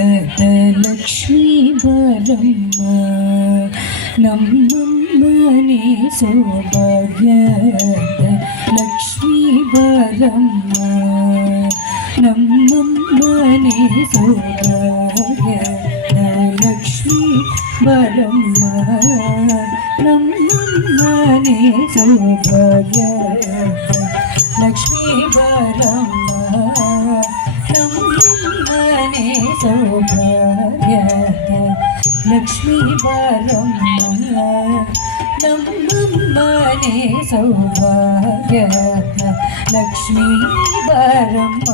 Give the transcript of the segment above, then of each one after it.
ಲಕ್ಷ್ಮೀ ಬರಮ್ಮ ನಮ್ಮಮ್ಮನೆ ಸೌಭಾಗ್ಯದ ಲಕ್ಷ್ಮೀ ಬರಮ್ಮ ನಮ್ಮಮ್ಮನೆ ಸೌಭಾಗ್ಯದ ಲಕ್ಷ್ಮೀ ಬರಮ್ಮ ನಮ್ಮಮ್ಮನೆ ಸೌಭಾಗ್ಯದ ಲಕ್ಷ್ಮೀ ಬರಮ್ಮ ನಮ್ಮಮ್ಮನೆ ಸೌಭಾಗ್ಯದ ಲಕ್ಷ್ಮೀ ಬರಮ್ಮ ನಮ್ಮಮ್ಮನೆ ಸೌಭಾಗ್ಯದ ಲಕ್ಷ್ಮೀ ಬರಮ್ಮ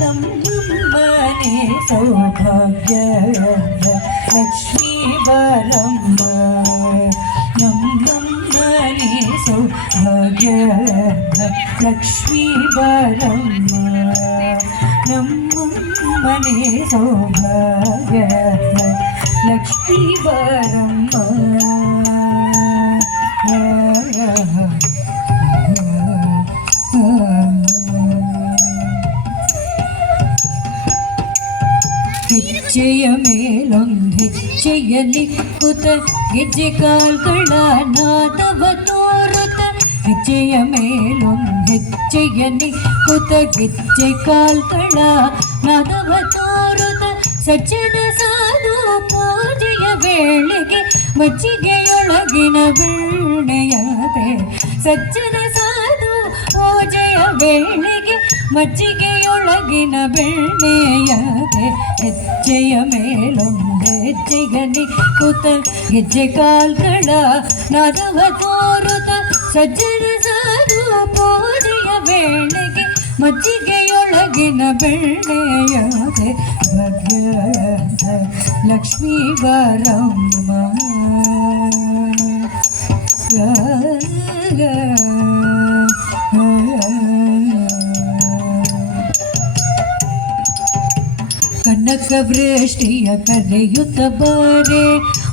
ನಮ್ಮಮ್ಮನೆ ಸೌಭಾಗ್ಯದ ಲಕ್ಷ್ಮೀ ಬರಮ್ಮ ನಮ್ಮಮ್ಮನೆ ಸೌಭಾಗ್ಯದ ಲಕ್ಷ್ಮೀ ಬರಮ್ಮ ನಮ್ಮಮ್ಮನೆ ಸೌಭಾಗ್ಯದ ಲಕ್ಷ್ಮೀ ಬರಮ್ಮ ಹೆಜ್ಜೆಯ ಮೇಲೊಂದು ಹೆಜ್ಜೆಯ ನಿಕ್ಕುತ್ತ ಗೆಜ್ಜೆ ಕಾಲ್ಗಳ ನಾದವ ತೋರುತ್ತ ಹೆಜ್ಜೆಯ ಮೇಲೊಂದು ಹೆಜ್ಜೆಯ ನಿಕ್ಕುತ್ತ ಗೆಜ್ಜೆ ಕಾಲ್ಗಳ ನಾದವ ತೋರುತ್ತ ಸಜ್ಜನ ಸಾಧು ಪೂಜೆಯ ವೇಳೆಗೆ ಮಜ್ಜಿಗೆಯೊಳಗಿನ ಬೆಣ್ಣೆಯದೆ ಸಜ್ಜನ ಸಾಧು ಪೂಜೆಯ ವೇಳೆಗೆ ಮಜ್ಜಿಗೆಯೊಳಗಿನ ಬೆಣ್ಣೆಯದೆ ಹೆಜ್ಜೆಯ ಮೇಲೊಂದು ಹೆಜ್ಜೆಯ ನಿಕ್ಕುತ್ತ ಹೆಜ್ಜೆ ಕಾಲ್ಗಳ ನಾದವ ತೋರುತ್ತ ಸಜ್ಜನ ಸಾಧು ಪೂಜೆಯ ವೇಳೆಗೆ ಮಜ್ಜಿಗೆಯೊಳಗಿನ ಬೆಣ್ಣೆಯದೆ ಭಾಗ್ಯದ ಲಕ್ಷ್ಮೀ ಬರಮ್ಮ ಕನಕ ವೃಷ್ಟಿಯ ಕರೆಯುತ್ತ ಬಾರೆ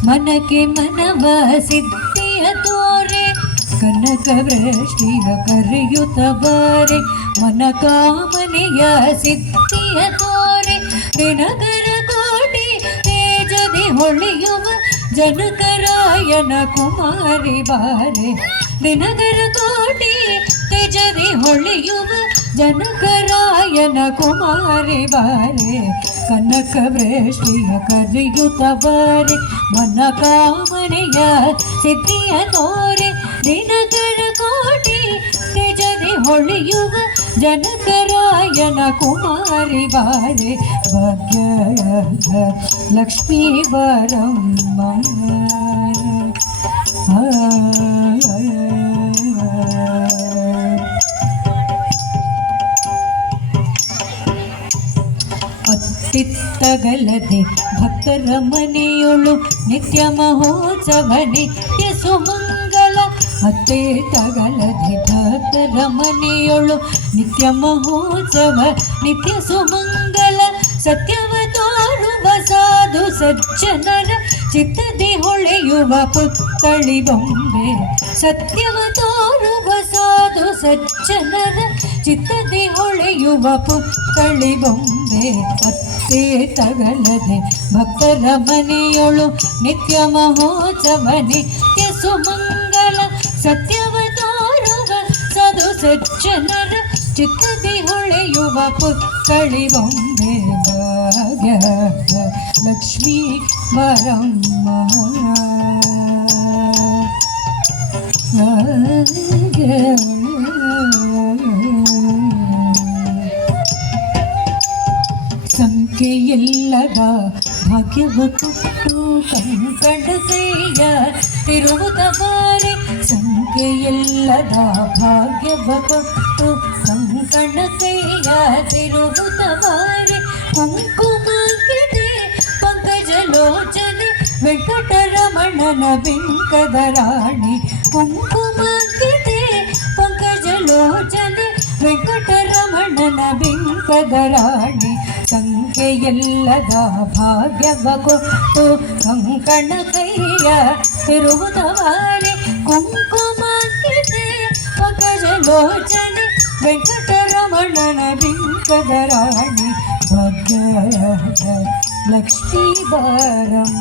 ಮನಕ್ಕೆ ಮನವ ಸಿದ್ಧಿಯ ತೋರೆ ಕನಕ ವೃಷ್ಟಿಯ ಕರೆಯುತ್ತ ಬಾರೆ ಮನ ಕಾಮನೆಯ ಸಿದ್ಧಿಯ ತೋರೆ ದಿನಕರ ಕೋಟಿ ತೇಜದಿ ಹೊಳೆಯುವ ಜನಕರಾಯನ ಕುಮಾರಿ ಬಾರೆ ದಿನಕರ ಕೋಟಿ ತೇಜದಿ ಹೊಳೆಯುವ ಜನಕರಾಯನ ಕುಮಾರಿ ಬಾರೆ ಕನಕ ವೃಷ್ಟಿಯ ಕರೆಯುತ್ತ ಬಾರೆ ಮನ ಕಾಮನೆಯ ಸಿದ್ಧಿಯ ತೋರೆ ದಿನಕರ ಕೋಟಿ ತೇಜದಿ ಹೊಳೆಯುವ ಜನಕರಾಯನ ಕುಮಾರಿ ಬಾರೆ ಭಾಗ್ಯದ ಲಕ್ಷ್ಮೀ ಬರಮ್ಮ ಅತ್ತಿತ್ತಗಲದೆ ಭಕ್ತರ ಮನೆಯೊಳು ನಿತ್ಯ ಮಹೋತ್ಸವ ನಿತ್ಯ ಸುಮಂಗಲ ಅತ್ತೇ ತಗಲದೆ ಭಕ್ತರ ಮನೆಯೊಳು ನಿತ್ಯ ಮಹೋತ್ಸವ ನಿತ್ಯ ಸುಮಂಗಲ ಸತ್ಯವ ತೋರುವ ಸಾಧು ಸಜ್ಜನರ ಚಿತ್ತದಿ ಹೊಳೆಯುವ ಪುತ್ತಳಿ ಬೊಂಬೆ ಸತ್ಯವ ತೋರುವ ಸಾಧು ಸಜ್ಜನರ ಚಿತ್ತದಿ ಹೊಳೆಯುವ ಪುತ್ತಳಿ ಬೊಂಬೆ ಅತ್ತೇ ತಗಲದೆ ಭಕ್ತರ ಮನೆಯೊಳು ನಿತ್ಯ ಮಹೋತ್ಸವ ನಿತ್ಯ ಸುಮಂಗಲ ಸತ್ಯವ ತೋರುವ ಸಾಧು ಸಜ್ಜನರ ಚಿತ್ತದಿ ಹೊಳೆಯುವ ಪುತ್ತಳಿ ಬೊಂಬೆ ಭಾಗ್ಯದ ಲಕ್ಷ್ಮೀ ಬರಮ್ಮ ಸಂಖ್ಯೆಯಿಲ್ಲದ ಭಾಗ್ಯವ ಕೊಟ್ಟು ಕಂಕಣ ಕೈಯ ತಿರುವುದ ಬಾರೆ ಸಂಖ್ಯೆಯಿಲ್ಲದ ಭಾಗ್ಯವ ಕೊಟ್ಟು ಕಂಕಣ ಕೈಯ ತಿರುವುದ ಬಾರೆ ಕುಂಕುಮಗಿದೆ ಪಂಕಜಲೋಚನೆ ವೆಂಕಟರಮಣನ ಬಿಂಕದ ರಾಣಿ ಕುಂಕುಮಗಿದೆ ಪಂಕಜಲೋಚನೆ ವೆಂಕಟರಮಣನ ಬಿಂಕದ ರಾಣಿ ಸಂಖ್ಯೆಯಿಲ್ಲದ ಭಾಗ್ಯವ ಕೊಟ್ಟು ಕಂಕಣ ಕೈಯ ತಿರುವುದ ಬಾರೆ ಕುಂಕುಮಗಿದೆ ಪಂಕಜಲೋಚನೆ ವೆಂಕಟರಮಣನ ಬಿಂಕದ ರಾಣಿ ಭಾಗ್ಯದ ಲಕ್ಷ್ಮೀ ಬಾರಮ್ಮ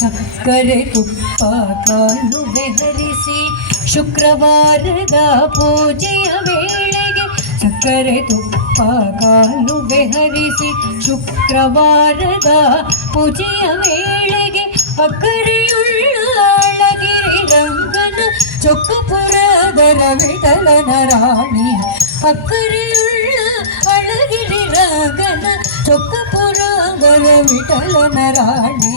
ಸಕ್ಕರೆ ತುಪ್ಪ ಕಾಲುವೆ ಹರಿಸಿ ಶುಕ್ರವಾರದ ಪೂಜೆಯ ವೇಳೆಗೆ ಸಕ್ಕರೆ ತುಪ್ಪ ಕಾಲುವೆ ಹರಿಸಿ ಶುಕ್ರವಾರದ ಪೂಜೆಯ ವೇಳೆಗೆ ಅಕ್ಕರೆಯುಳ್ಳ ಅಳಗಿರಿ ರಂಗನ ಚೊಕ್ಕಪುರದರ ವಿಠಲನ ರಾಣಿ ಅಕ್ಕರೆಯುಳ್ಳ ಅಳಗಿರಿ ರಂಗನ ಚೊಕ್ಕಪುರದರ ವಿಠಲನ ರಾಣಿ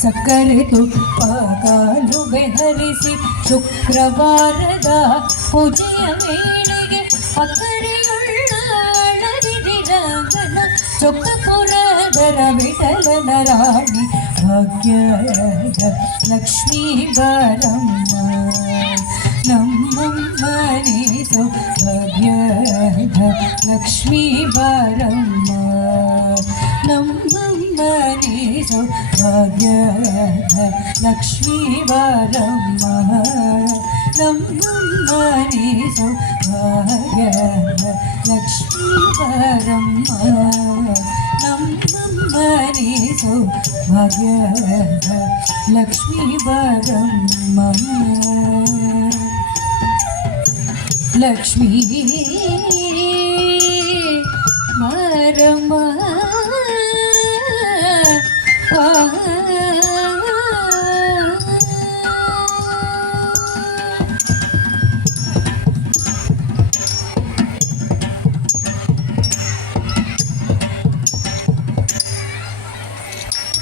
ಸಕ್ಕರೆ ತುಪ್ಪ ಕಾಲುವೆ ಹರಿಸಿ ಶುಕ್ರವಾರದ ಪೂಜೆಯ ವೇಳೆಗೆ ಅಕ್ಕರೆಯುಳ್ಳ ಅಳಗಿರಿ ರಂಗನ ಚೊಕ್ಕಪುರದರ ವಿಠಲನ ರಾಣಿ ಭಾಗ್ಯದ ಲಕ್ಷ್ಮೀ ಬಾರಮ್ಮ ನಮ್ಮಮ್ಮನೇ ಸೌಭಾಗ್ಯದ ಲಕ್ಷ್ಮೀ ಬಾರಮ್ಮ ನಮ್ಮಮ್ಮನೇ ಸೌಭಾಗ್ಯದ ಲಕ್ಷ್ಮೀ ಬಾರಮ್ಮ ನಮ್ಮಮ್ಮನೇ ಸೌಭಾಗ್ಯದ ಲಕ್ಷ್ಮೀ ಬಾರಮ್ಮ ನಮ್ಮಮ್ಮನೇ ಸೌಭಾಗ್ಯದ ಲಕ್ಷ್ಮೀ ಬಾರಮ್ಮ ಲಕ್ಷ್ಮೀ ಬಾರಮ್ಮ